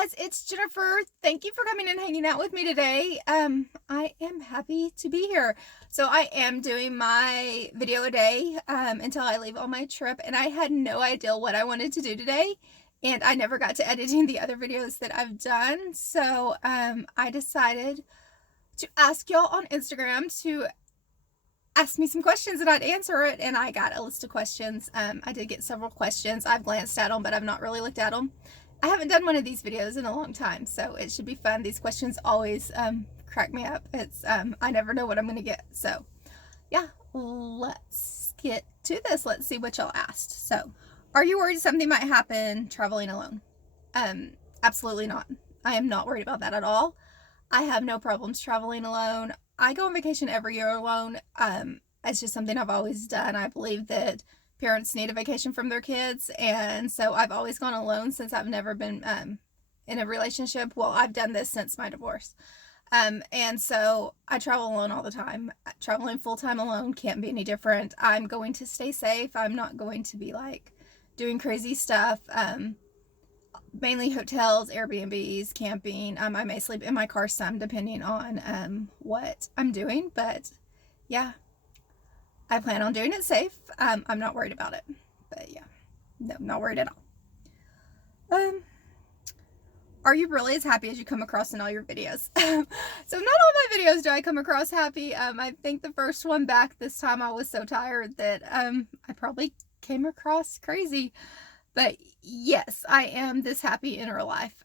guys, it's Jennifer. Thank you for coming and hanging out with me today. I am happy to be here. So I am doing my video a day until I leave on my trip, and I had no idea what I wanted to do today, and I never got to editing the other videos that I've done. So I decided to ask y'all on Instagram to ask me some questions and I'd answer it, and I got a list of questions. I did get several questions. I've glanced at them, but I've not really looked at them. I haven't done one of these videos in a long time, so it should be fun. These questions always crack me up. It's I never know what I'm going to get. So yeah, let's get to this. Let's see what y'all asked. So, are you worried something might happen traveling alone? Absolutely not. I am not worried about that at all. I have no problems traveling alone. I go on vacation every year alone. It's just something I've always done. I believe that parents need a vacation from their kids, and so I've always gone alone since I've never been in a relationship. Well, I've done this since my divorce. And so I travel alone all the time. Traveling full-time alone can't be any different. I'm going to stay safe. I'm not going to be like doing crazy stuff. Mainly hotels, Airbnbs, camping. I may sleep in my car some depending on what I'm doing, but yeah, I plan on doing it safe. I'm not worried about it, but yeah, no, not worried at all. Are you really as happy as you come across in all your videos? So not all my videos do I come across happy. I think the first one back this time I was so tired that I probably came across crazy. But yes, I am this happy in real life.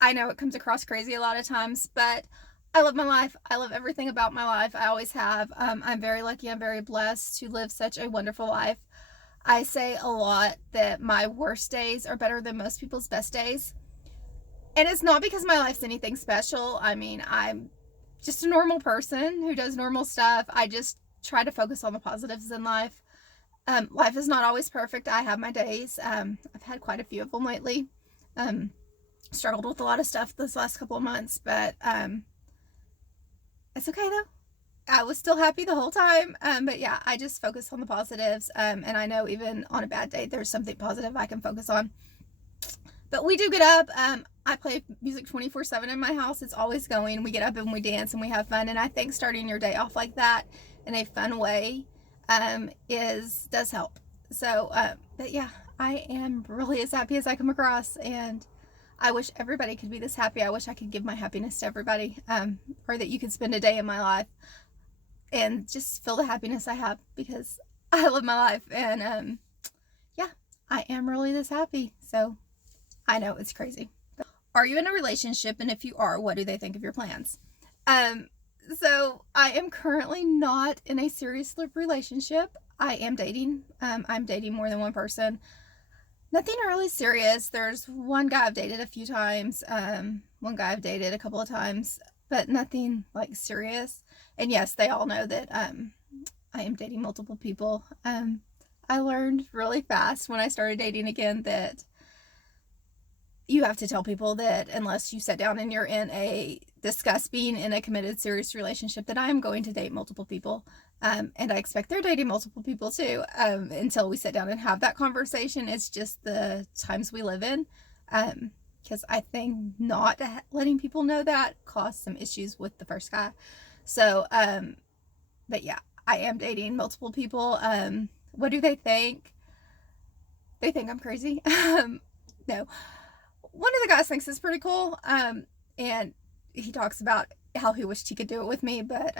I know it comes across crazy a lot of times, but I love my life. I love everything about my life. I always have. I'm very lucky. I'm very blessed to live such a wonderful life. I say a lot that my worst days are better than most people's best days. And it's not because my life's anything special. I mean, I'm just a normal person who does normal stuff. I just try to focus on the positives in life. Life is not always perfect. I have my days. I've had quite a few of them lately. Struggled with a lot of stuff this last couple of months, but it's okay though. I was still happy the whole time. But yeah, I just focus on the positives. And I know even on a bad day, there's something positive I can focus on. But we do get up. I play music 24/7 in my house. It's always going. We get up and we dance and we have fun. And I think starting your day off like that in a fun way does help. So but yeah, I am really as happy as I come across, and I wish everybody could be this happy. I wish I could give my happiness to everybody, or that you could spend a day in my life and just feel the happiness I have, because I live my life, and yeah, I am really this happy. So I know it's crazy. Are you in a relationship, and if you are, what do they think of your plans? So I am currently not in a serious relationship. I am dating. I'm dating more than one person. Nothing really serious. There's one guy I've dated a few times. One guy I've dated a couple of times, but nothing like serious. And yes, they all know that I am dating multiple people. I learned really fast when I started dating again that you have to tell people that unless you sit down and you're in discuss being in a committed, serious relationship, that I am going to date multiple people. And I expect they're dating multiple people too, until we sit down and have that conversation. It's just the times we live in. Because I think not letting people know that caused some issues with the first guy. So, but yeah, I am dating multiple people. What do they think? They think I'm crazy. No. One of the guys thinks it's pretty cool, and he talks about how he wished he could do it with me, but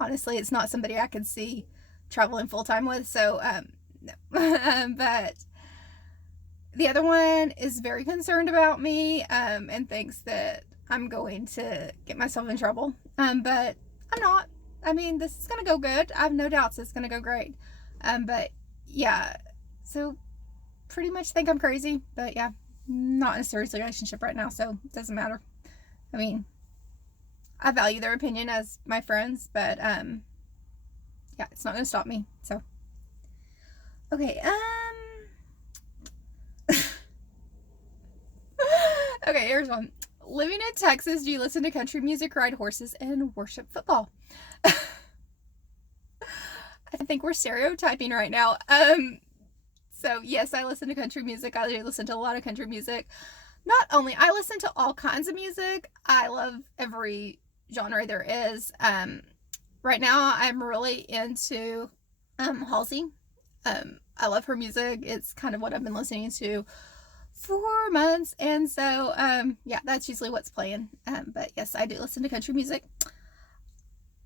honestly, it's not somebody I could see traveling full-time with, so no. But the other one is very concerned about me, and thinks that I'm going to get myself in trouble, but I'm not. I mean, this is going to go good. I have no doubts it's going to go great, but yeah, so pretty much think I'm crazy, but yeah. Not in a serious relationship right now, so it doesn't matter. I mean, I value their opinion as my friends, but yeah, it's not going to stop me. So okay, okay, here's one. Living in Texas, do you listen to country music, ride horses, and worship football? I think we're stereotyping right now. So yes, I listen to country music. I do listen to a lot of country music. Not only, I listen to all kinds of music. I love every genre there is. Right now I'm really into Halsey. I love her music. It's kind of what I've been listening to for months, and so yeah, that's usually what's playing. But yes, I do listen to country music.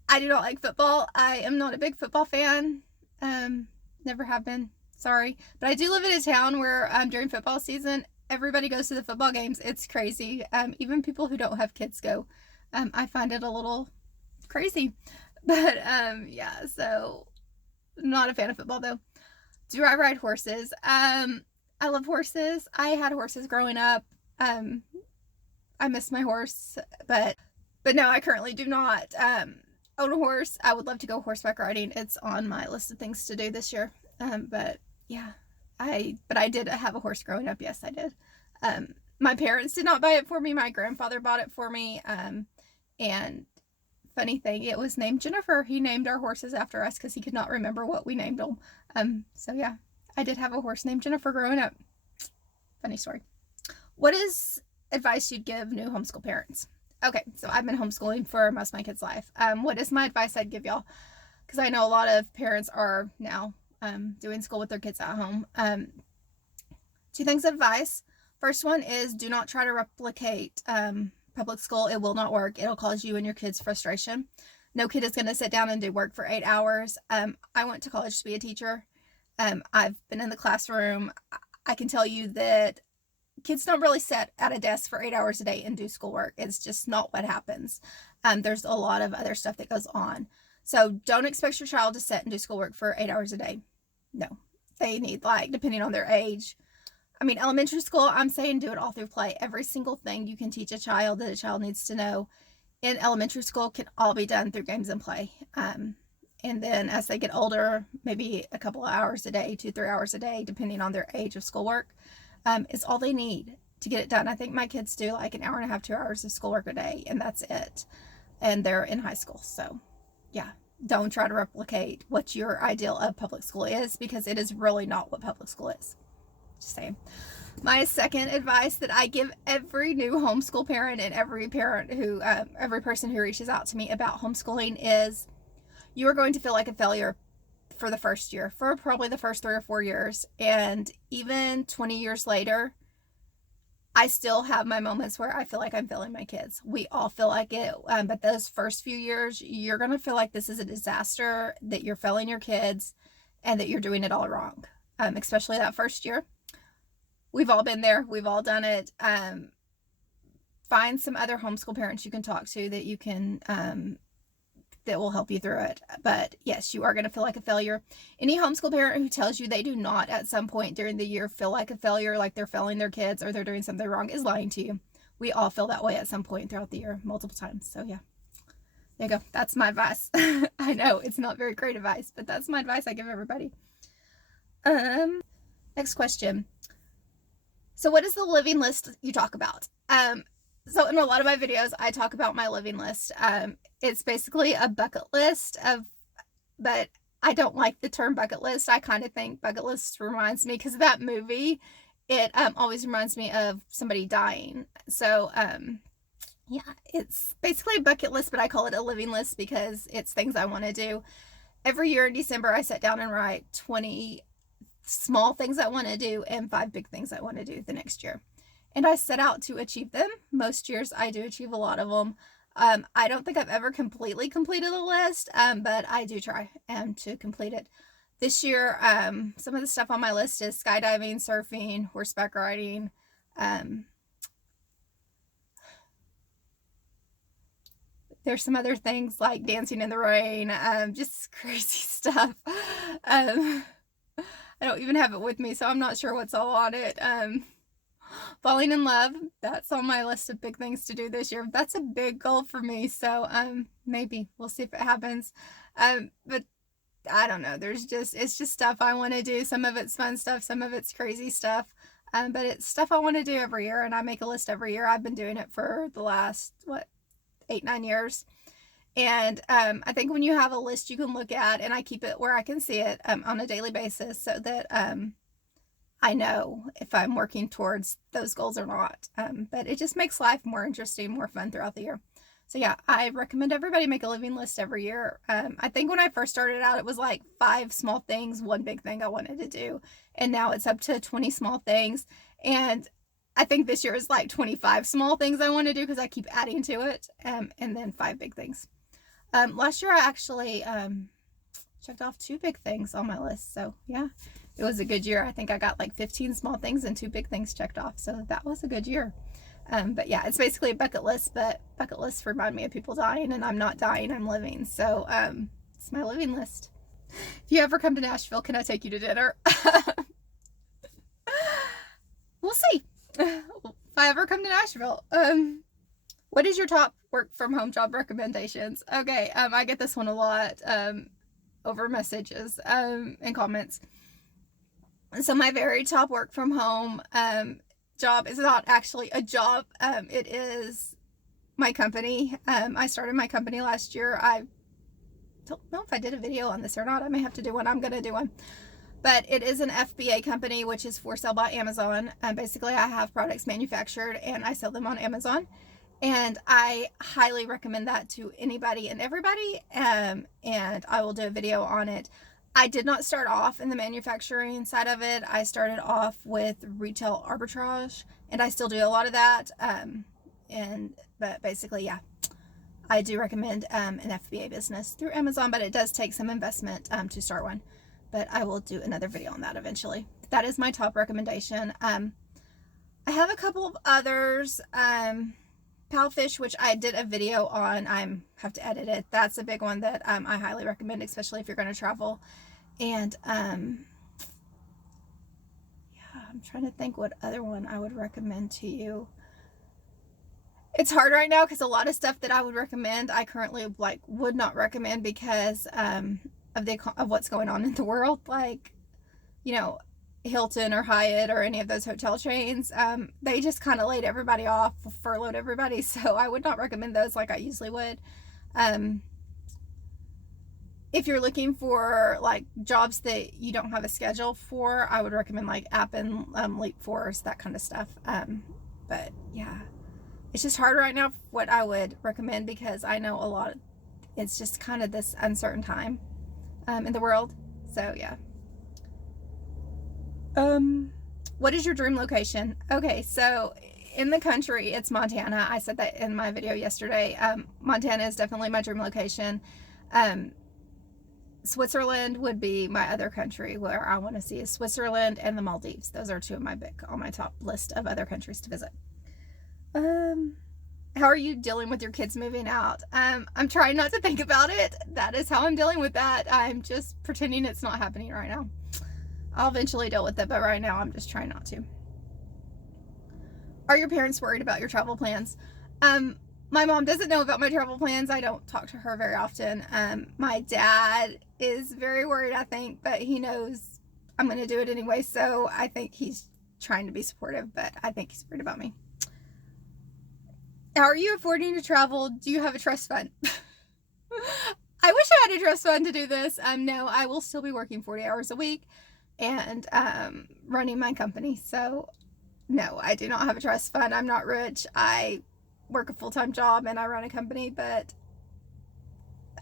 I do not like football. I am not a big football fan. Never have been. Sorry, but I do live in a town where during football season, everybody goes to the football games. It's crazy. Even people who don't have kids go. I find it a little crazy, but yeah. So not a fan of football though. Do I ride horses? I love horses. I had horses growing up. I miss my horse, but no, I currently do not own a horse. I would love to go horseback riding. It's on my list of things to do this year. But yeah, I did have a horse growing up. Yes, I did. My parents did not buy it for me. My grandfather bought it for me. And funny thing, it was named Jennifer. He named our horses after us because he could not remember what we named them. So yeah, I did have a horse named Jennifer growing up. Funny story. What is advice you'd give new homeschool parents? Okay, so I've been homeschooling for most of my kids' life. What is my advice I'd give y'all? Because I know a lot of parents are now doing school with their kids at home. 2 things of advice. First one is do not try to replicate public school. It will not work. It'll cause you and your kids frustration. No kid is going to sit down and do work for 8 hours. I went to college to be a teacher. I've been in the classroom. I can tell you that kids don't really sit at a desk for 8 hours a day and do schoolwork. It's just not what happens. There's a lot of other stuff that goes on. So don't expect your child to sit and do schoolwork for 8 hours a day. No, they need, like, depending on their age. I mean, elementary school, I'm saying do it all through play. Every single thing you can teach a child that a child needs to know in elementary school can all be done through games and play. And then as they get older, maybe a couple of hours a day, 2-3 hours a day, depending on their age of schoolwork, is all they need to get it done. I think my kids do like an hour and a half, 2 hours of schoolwork a day, and that's it. And they're in high school. So yeah, don't try to replicate what your ideal of public school is, because it is really not what public school is. Just saying. My second advice that I give every new homeschool parent and every parent who, every person who reaches out to me about homeschooling is you are going to feel like a failure for the first year, for probably the first 3 or 4 years. And even 20 years later, I still have my moments where I feel like I'm failing my kids. We all feel like it. But those first few years, you're going to feel like this is a disaster, that you're failing your kids, and that you're doing it all wrong. Especially that first year. We've all been there. We've all done it. Find some other homeschool parents you can talk to that you can, that will help you through it. But yes, you are going to feel like a failure. Any homeschool parent who tells you they do not at some point during the year feel like a failure, like they're failing their kids or they're doing something wrong, is lying to you. We all feel that way at some point throughout the year, multiple times. So yeah, there you go. That's my advice. I know it's not very great advice, but that's my advice I give everybody. Next question. So what is the living list you talk about? So in a lot of my videos, I talk about my living list. It's basically a bucket list but I don't like the term bucket list. I kind of think bucket list reminds me, because of that movie, it always reminds me of somebody dying. So yeah, it's basically a bucket list, but I call it a living list because it's things I want to do. Every year in December, I sit down and write 20 small things I want to do and 5 big things I want to do the next year. And I set out to achieve them. Most years I do achieve a lot of them. I don't think I've ever completely completed the list, but I do try to complete it. This year, some of the stuff on my list is skydiving, surfing, horseback riding, there's some other things like dancing in the rain, just crazy stuff. I don't even have it with me, so I'm not sure what's all on it. Falling in love, that's on my list of big things to do this year. That's a big goal for me, so maybe we'll see if it happens. But I don't know. It's just stuff I want to do. Some of it's fun stuff, some of it's crazy stuff. But it's stuff I want to do every year, and I make a list every year. I've been doing it for the last 8-9 years. And I think when you have a list you can look at, and I keep it where I can see it on a daily basis, so that I know if I'm working towards those goals or not. But it just makes life more interesting, more fun throughout the year. So yeah, I recommend everybody make a living list every year. I think when I first started out, it was like 5 small things, 1 big thing I wanted to do. And now it's up to 20 small things. And I think this year is like 25 small things I want to do because I keep adding to it. And then 5 big things. Last year I actually checked off 2 big things on my list. So yeah, it was a good year. I think I got like 15 small things and 2 big things checked off. So that was a good year. But yeah, it's basically a bucket list, but bucket lists remind me of people dying, and I'm not dying, I'm living. So it's my living list. If you ever come to Nashville, can I take you to dinner? We'll see if I ever come to Nashville. What is your top work from home job recommendations? Okay, I get this one a lot over messages and comments. So my very top work from home job is not actually a job. It is my company. I started my company last year. I don't know if I did a video on this or not. I may have to do one. I'm going to do one. But it is an FBA company, which is for sale by Amazon. Basically, I have products manufactured and I sell them on Amazon. And I highly recommend that to anybody and everybody. And I will do a video on it. I did not start off in the manufacturing side of it. I started off with retail arbitrage, and I still do a lot of that. But basically, yeah, I do recommend an FBA business through Amazon, but it does take some investment to start one. But I will do another video on that eventually. That is my top recommendation. I have a couple of others. Palfish, which I did a video on. I have to edit it. That's a big one that I highly recommend, especially if you're going to travel. And yeah, I'm trying to think what other one I would recommend to you. It's hard right now because a lot of stuff that I would recommend, I currently would not recommend because of what's going on in the world. Like, you know, Hilton or Hyatt or any of those hotel chains, they just kind of laid everybody off, furloughed everybody. So I would not recommend those like I usually would. If you're looking for like jobs that you don't have a schedule for, I would recommend like App and Leap Force, that kind of stuff. But yeah, it's just hard right now what I would recommend because I know it's just kind of this uncertain time in the world. So yeah. What is your dream location? Okay, so in the country, it's Montana. I said that in my video yesterday. Montana is definitely my dream location. Switzerland would be my other country where I want to see is Switzerland and the Maldives. Those are 2 of my on my top list of other countries to visit. How are you dealing with your kids moving out? I'm trying not to think about it. That is how I'm dealing with that. I'm just pretending it's not happening right now. I'll eventually deal with it, but right now I'm just trying not to. Are your parents worried about your travel plans? My mom doesn't know about my travel plans. I don't talk to her very often. My dad is very worried, I think, but he knows I'm going to do it anyway, so I think he's trying to be supportive, but I think he's worried about me. How are you affording to travel? Do you have a trust fund? I wish I had a trust fund to do this. No, I will still be working 40 hours a week and running my company. So no, I do not have a trust fund. I'm not rich. I work a full-time job and I run a company, but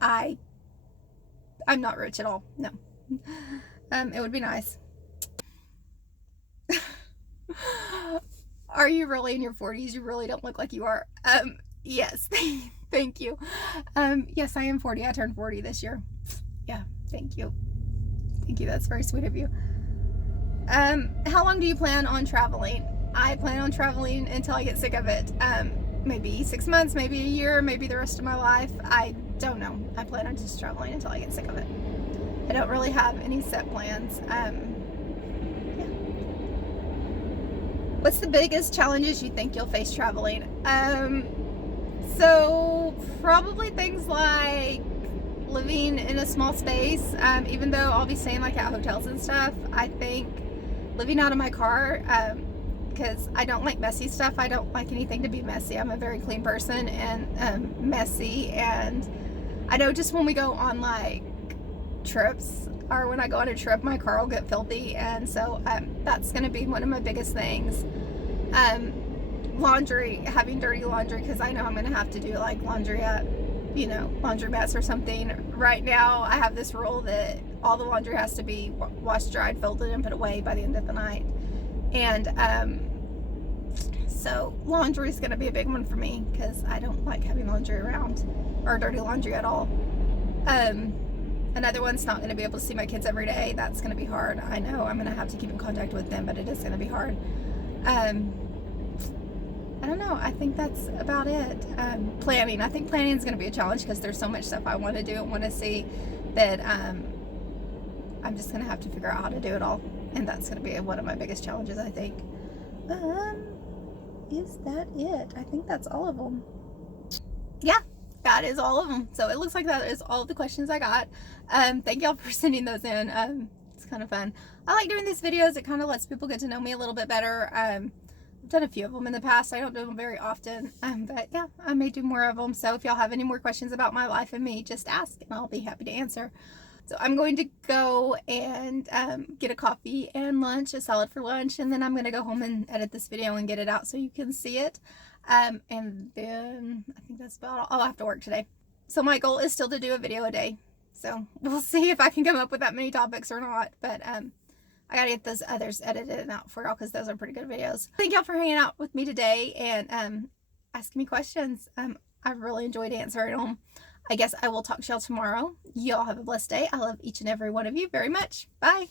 I'm not rich at all. No. It would be nice. Are you really in your 40s? You really don't look like you are. Yes. Thank you. Yes, I am 40. I turned 40 this year. Yeah, thank you. Thank you. That's very sweet of you. How long do you plan on traveling? I plan on traveling until I get sick of it. Maybe 6 months, maybe a year, maybe the rest of my life. I don't know. I plan on just traveling until I get sick of it. I don't really have any set plans. Yeah. What's the biggest challenges you think you'll face traveling? So probably things like living in a small space, even though I'll be staying like at hotels and stuff. I think living out of my car, because I don't like messy stuff. I don't like anything to be messy. I'm a very clean person and messy. And I know just when we go on like trips, or when I go on a trip, my car will get filthy, and so that's going to be one of my biggest things. Laundry, having dirty laundry, because I know I'm going to have to do like laundry at, you know, laundromats or something. Right now, I have this rule that all the laundry has to be washed, dried, folded, and put away by the end of the night. And so laundry is going to be a big one for me, because I don't like having laundry around, or dirty laundry at all. Another one's not going to be able to see my kids every day. That's going to be hard. I know I'm going to have to keep in contact with them, but it is going to be hard. I don't know. I think that's about it. Planning. I think planning is going to be a challenge, because there's so much stuff I want to do and want to see that I'm just going to have to figure out how to do it all. And that's going to be one of my biggest challenges, I think. Is that it? I think that's all of them. Yeah, that is all of them. So it looks like that is all of the questions I got. Thank y'all for sending those in. It's kind of fun. I like doing these videos. It kind of lets people get to know me a little bit better. I've done a few of them in the past. I don't do them very often. But yeah, I may do more of them. So if y'all have any more questions about my life and me, just ask and I'll be happy to answer. So I'm going to go and get a coffee and lunch, a salad for lunch, and then I'm going to go home and edit this video and get it out so you can see it. And then I think that's about all. I'll have to work today. So my goal is still to do a video a day. So we'll see if I can come up with that many topics or not. But I got to get those others edited out for y'all, because those are pretty good videos. Thank y'all for hanging out with me today and asking me questions. I've really enjoyed answering them. I guess I will talk to y'all tomorrow. Y'all have a blessed day. I love each and every one of you very much. Bye.